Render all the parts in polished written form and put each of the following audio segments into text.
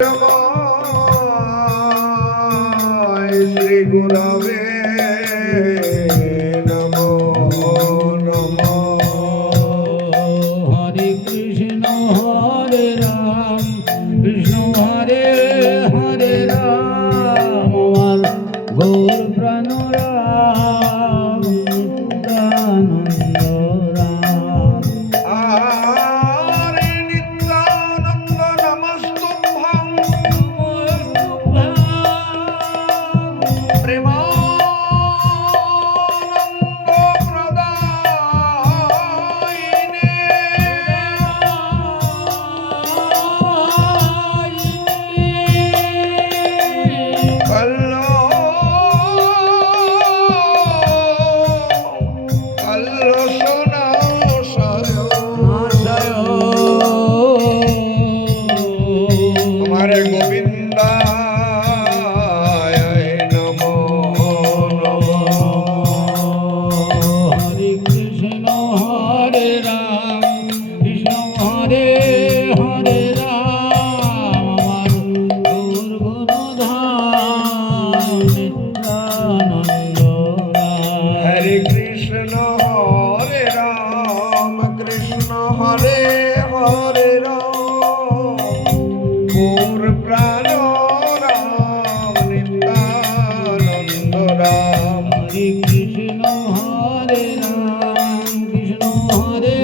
श्री गुरवे नमो नमो। हरे कृष्ण हरे राम कृष्ण हरे हरे राम गौर प्राण राम नित्यानंद राम। हरे नित्यानंद नमस्तुभ्यं प्रेमानंद प्रदायिने हमारे गोविंदाय नमो नमो। हरे कृष्ण हरे राम कृष्ण हरे हरे राम गौर गुणधाम नित्यानंद राम। हरे कृष्ण हरे राम कृष्ण हरे हरे राम गौर प्राण राम नित्यानंद राम। हरे कृष्ण हरे राम कृष्ण हरे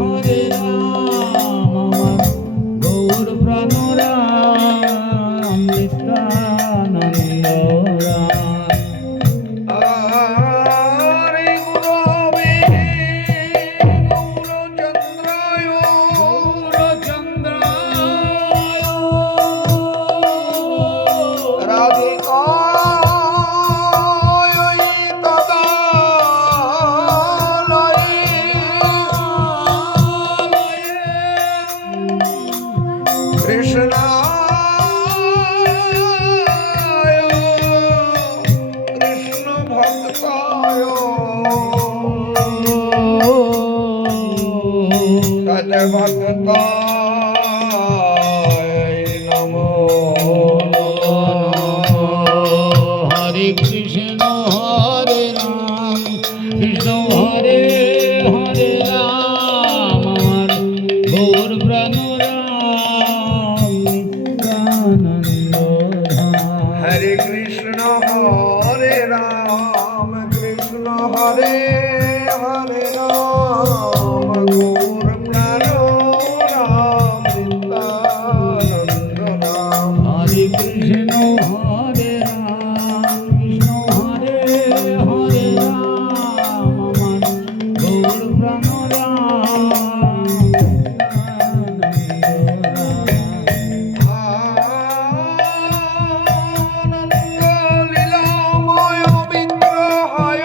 हरे राम गौर प्राण राम नित्यानंद राम। हरे गुरवे गौरचंद्राय राधिकाय तदालये कृष्णाय कृष्ण भक्ताय सद्भक्ताय नमो नमो। हरे कृष्ण हरे राम कृष्ण हरे हरे राम गौर प्राण राम नित्यानंद राम। हरे कृष्ण हरे राम कृष्ण हरे हरे राम गौर प्राण राम नित्यानंद राम। हरे कृष्ण हरे राम कृष्ण हरे हरे राम गौर प्राण राम नित्यानंद राम। आनंद लीलामय विग्रहाय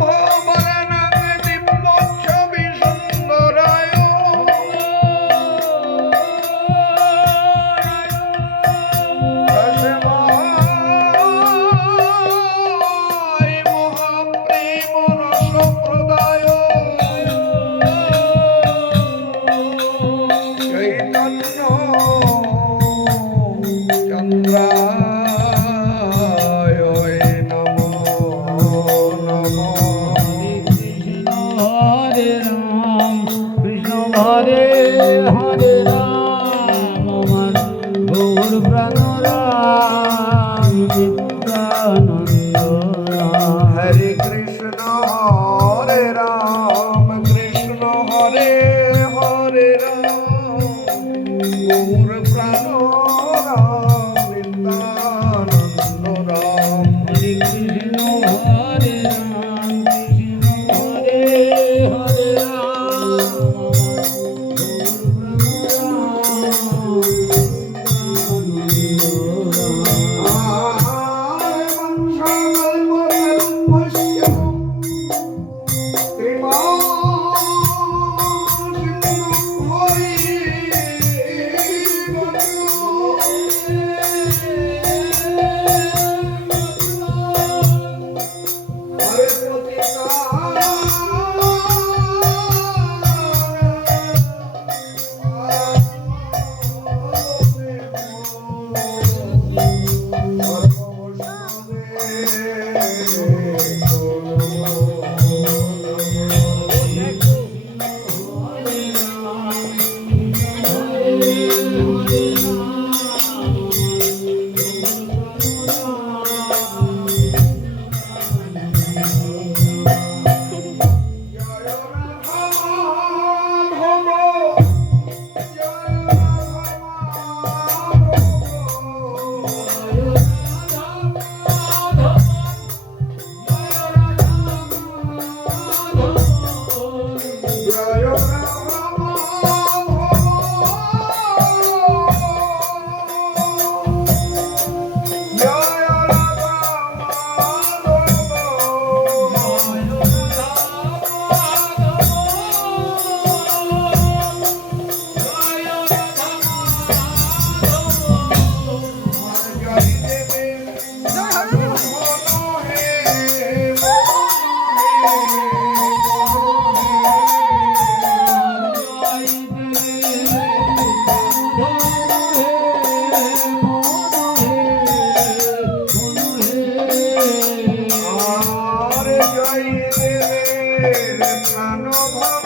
हेमाभरणं दिव्यच्छवि सुन्दराय तस्मै महाप्रेम रसप्रदाय चैतन्य चन्द्राय नमो नमो। हरे कृष्ण हरे राम कृष्ण हरे हरे राम गौर प्राण राम नित्यानंद राम। हरे कृष्ण हरे राम कृष्ण हरे हरे राम गौर प्राण राम नित्यानंद राम। हरे कृष्ण हरे राम कृष्ण हरे हरे राम প্রাণ ভরা